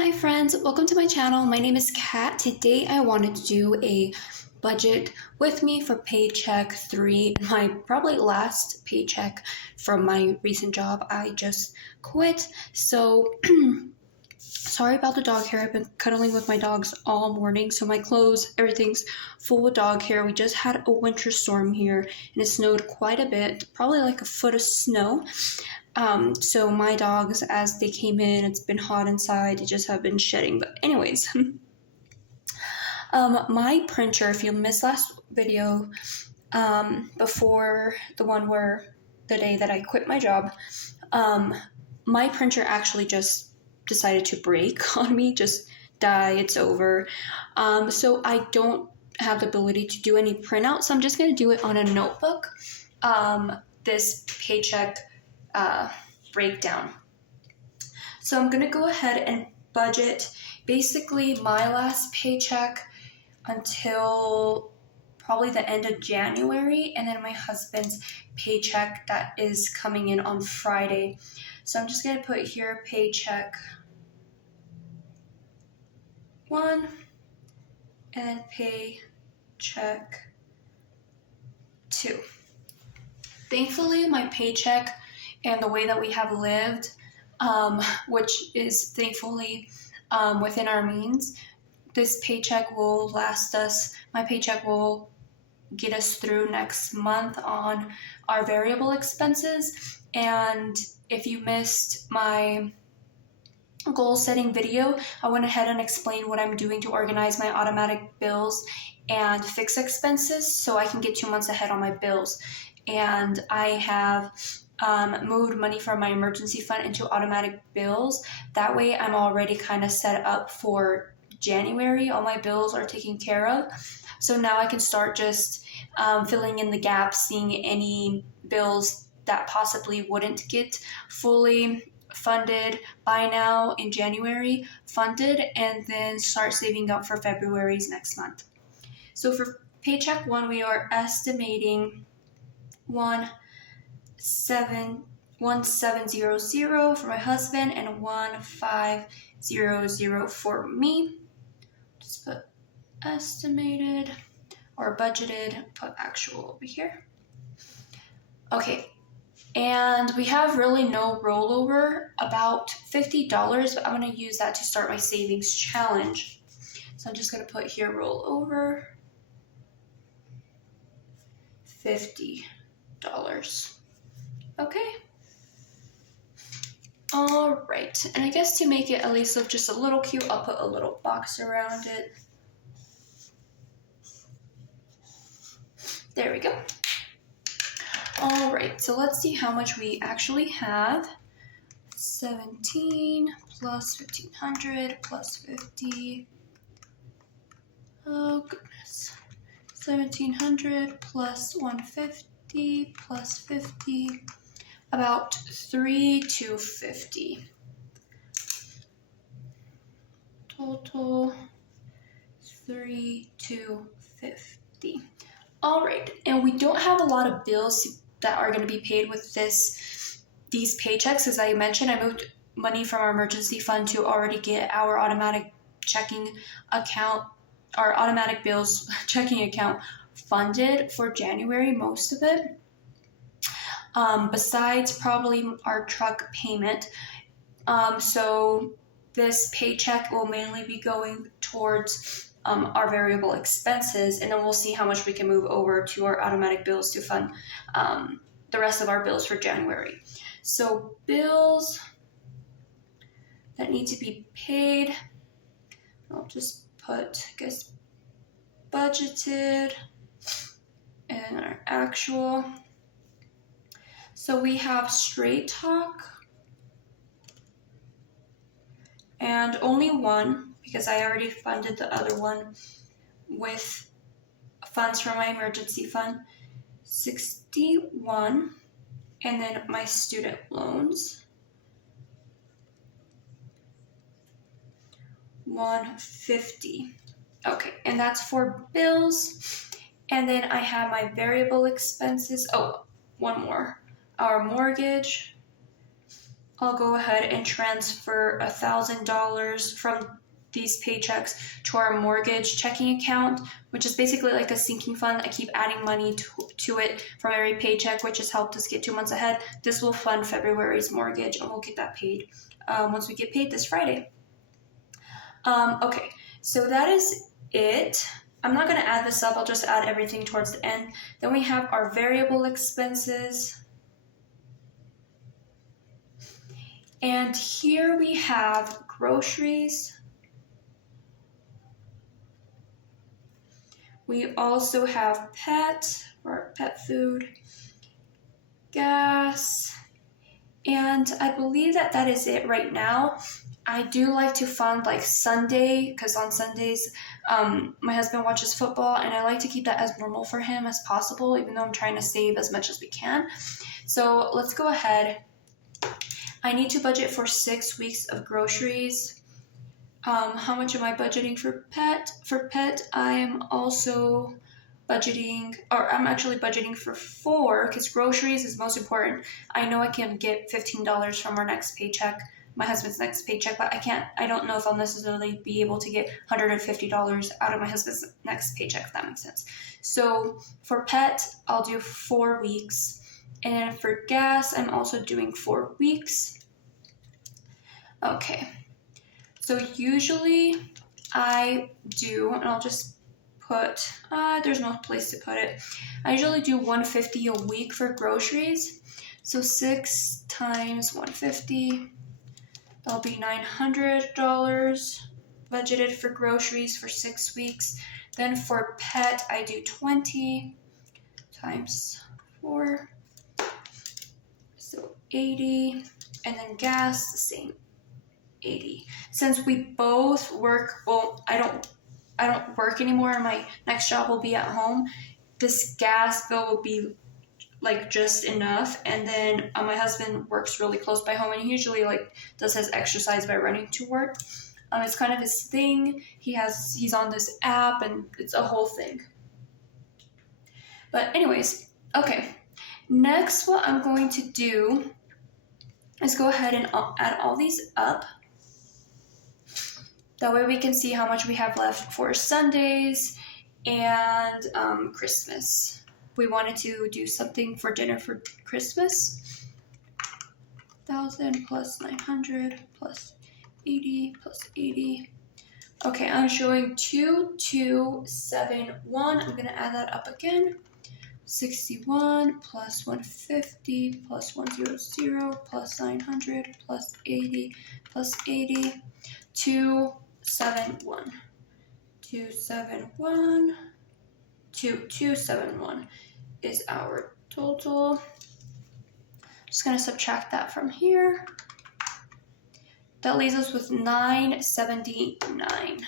Hi friends, welcome to my channel. My name is Kat. Today I wanted to do a budget with me for paycheck 3, my probably last paycheck from my recent job. I just quit, so sorry about the dog hair. I've been cuddling with my dogs all morning, so my clothes, everything's full of dog hair. We just had a winter storm here and it snowed quite a bit, probably like a foot of snow. So my dogs, as they came in, it's been hot inside, they just have been shedding. But anyways, my printer, if you missed last video, before the one where the day that I quit my job, my printer actually just decided to break on me, just die, it's over. So I don't have the ability to do any printouts, so I'm just going to do it on a notebook, this paycheck breakdown. So I'm going to go ahead and budget basically my last paycheck until probably the end of January, and then my husband's paycheck that is coming in on Friday. So I'm just going to put here paycheck 1 and then paycheck 2. Thankfully, my paycheck and the way that we have lived, which is thankfully within our means, this paycheck will last us. My paycheck will get us through next month on our variable expenses. And if you missed my goal setting video, I went ahead and explained what I'm doing to organize my automatic bills and fixed expenses so I can get 2 months ahead on my bills. And I have moved money from my emergency fund into automatic bills. That way I'm already kind of set up for January. All my bills are taken care of. So now I can start just filling in the gaps, seeing any bills that possibly wouldn't get fully funded by now in January, funded, and then start saving up for February's next month. So for paycheck 1, we are estimating 1700 for my husband and 1500 for me. Just put estimated or budgeted, put actual over here. Okay, and we have really no rollover, about $50, but I'm going to use that to start my savings challenge. So I'm just going to put here rollover $50. Okay. All right, and I guess to make it at least look just a little cute, I'll put a little box around it. There we go. All right, so let's see how much we actually have. 17 plus 1500 plus 50. Oh goodness. 1700 plus 150 plus 50. About 3,250. Total 3,250. All right, and we don't have a lot of bills that are going to be paid with these paychecks. As I mentioned, I moved money from our emergency fund to already get our automatic checking account, our automatic bills checking account funded for January, most of it. Besides probably our truck payment. So this paycheck will mainly be going towards our variable expenses, and then we'll see how much we can move over to our automatic bills to fund the rest of our bills for January. So bills that need to be paid, I'll just put, I guess, budgeted and our actual. So we have Straight Talk and only one, because I already funded the other one with funds from my emergency fund, 61, and then my student loans, 150. Okay, and that's for bills. And then I have my variable expenses. Oh, one more. Our mortgage, I'll go ahead and transfer $1,000 from these paychecks to our mortgage checking account, which is basically like a sinking fund. I keep adding money to it from every paycheck, which has helped us get 2 months ahead. This will fund February's mortgage, and we'll get that paid once we get paid this Friday. Okay, so that is it. I'm not going to add this up. I'll just add everything towards the end. Then we have our variable expenses. And here we have groceries. We also have pet or pet food, gas, and I believe that that is it right now. I do like to fund like Sunday, because on Sundays my husband watches football, and I like to keep that as normal for him as possible, even though I'm trying to save as much as we can. So let's go ahead. I need to budget for 6 weeks of groceries. How much am I budgeting for pet? For pet, I'm also budgeting, or I'm actually budgeting for 4, because groceries is most important. I know I can get $15 from our next paycheck, my husband's next paycheck, but I don't know if I'll necessarily be able to get $150 out of my husband's next paycheck, if that makes sense. So for pet, I'll do 4 weeks. And then for gas, I'm also doing 4 weeks. Okay. So usually I do, and I'll just put, there's no place to put it. I usually do $150 a week for groceries. So 6 times 150, that'll be $900 budgeted for groceries for 6 weeks. Then for pet, I do 20 times 4, so 80, and then gas, the same, 80. Since we both work, well, I don't work anymore, and my next job will be at home, this gas bill will be like just enough. And then my husband works really close by home, and he usually like does his exercise by running to work. It's kind of his thing. He's on this app, and it's a whole thing. But anyways, okay. Next, what I'm going to do is go ahead and add all these up. That way we can see how much we have left for Sundays and Christmas. We wanted to do something for dinner for Christmas. 1,000 plus 900 plus 80 plus 80. Okay, I'm showing 2271. I'm going to add that up again. 61 plus 150 plus 100 plus 900 plus 80 plus 80. 271. 2271 is our total. Just going to subtract that from here. That leaves us with 979.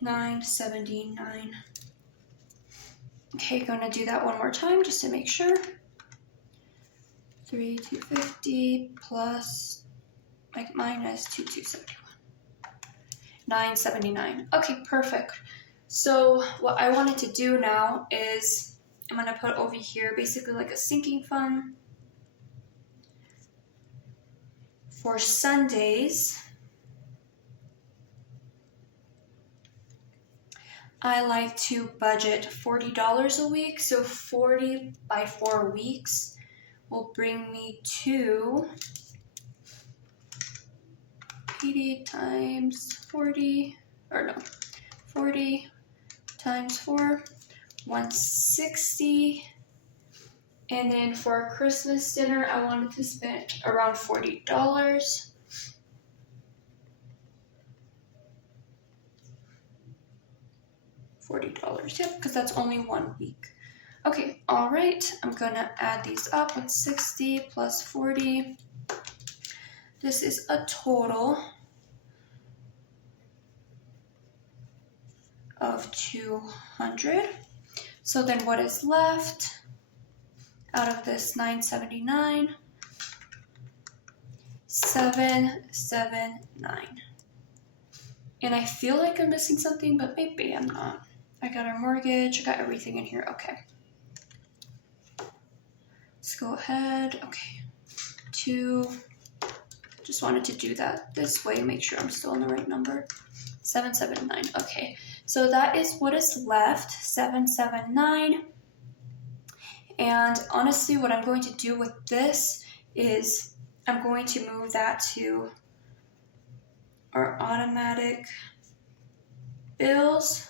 979. Okay, going to do that one more time just to make sure. 250 plus, like minus 2271. 979. Okay, perfect. So what I wanted to do now is I'm going to put over here basically like a sinking fund for Sundays. I like to budget $40 a week, so 40 by 4 weeks will bring me to 80 times 40, or no, 40 times 4, 160. And then for our Christmas dinner, I wanted to spend around $40. $40, yep, because that's only 1 week. Okay, all right, I'm gonna add these up. 160 plus 40. This is a total of 200. So then what is left out of this 979? 779. And I feel like I'm missing something, but maybe I'm not. I got our mortgage, I got everything in here. Okay. Let's go ahead. Okay. 2, just wanted to do that this way, make sure I'm still on the right number. 779. Okay, so that is what is left, 779. And honestly, what I'm going to do with this is I'm going to move that to our automatic bills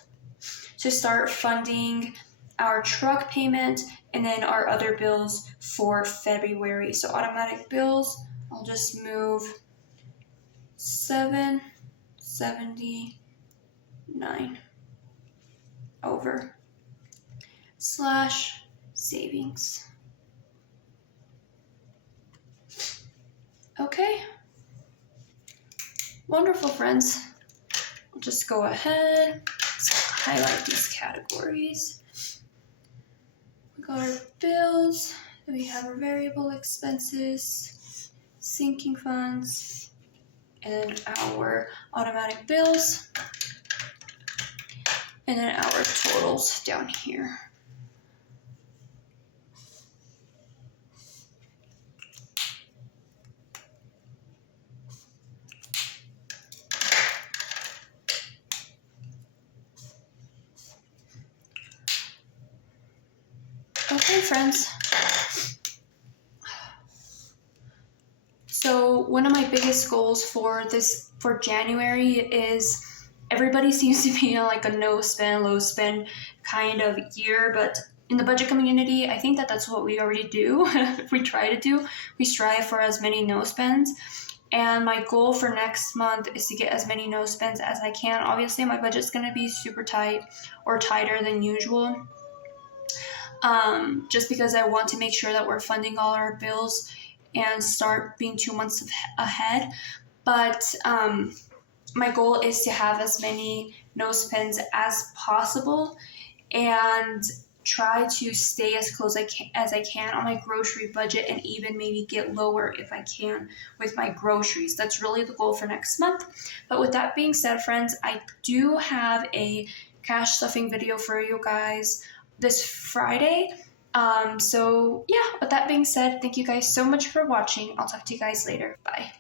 to start funding our truck payment and then our other bills for February. So automatic bills, I'll just move 779 over / savings. Okay, wonderful, friends. I'll just go ahead, highlight these categories. We got our bills, then we have our variable expenses, sinking funds, and our automatic bills, and then our totals down here. Okay, friends. So one of my biggest goals for January is everybody seems to be on like a no spend, low spend kind of year, but in the budget community, I think that that's what we already do. We try to do. We strive for as many no spends. And my goal for next month is to get as many no spends as I can. Obviously, my budget's going to be super tight or tighter than usual. Just because I want to make sure that we're funding all our bills and start being 2 months ahead. But my goal is to have as many no spends as possible and try to stay as close as I can on my grocery budget and even maybe get lower if I can with my groceries. That's really the goal for next month. But with that being said, friends, I do have a cash stuffing video for you guys this Friday. So yeah, with that being said, thank you guys so much for watching. I'll talk to you guys later. Bye.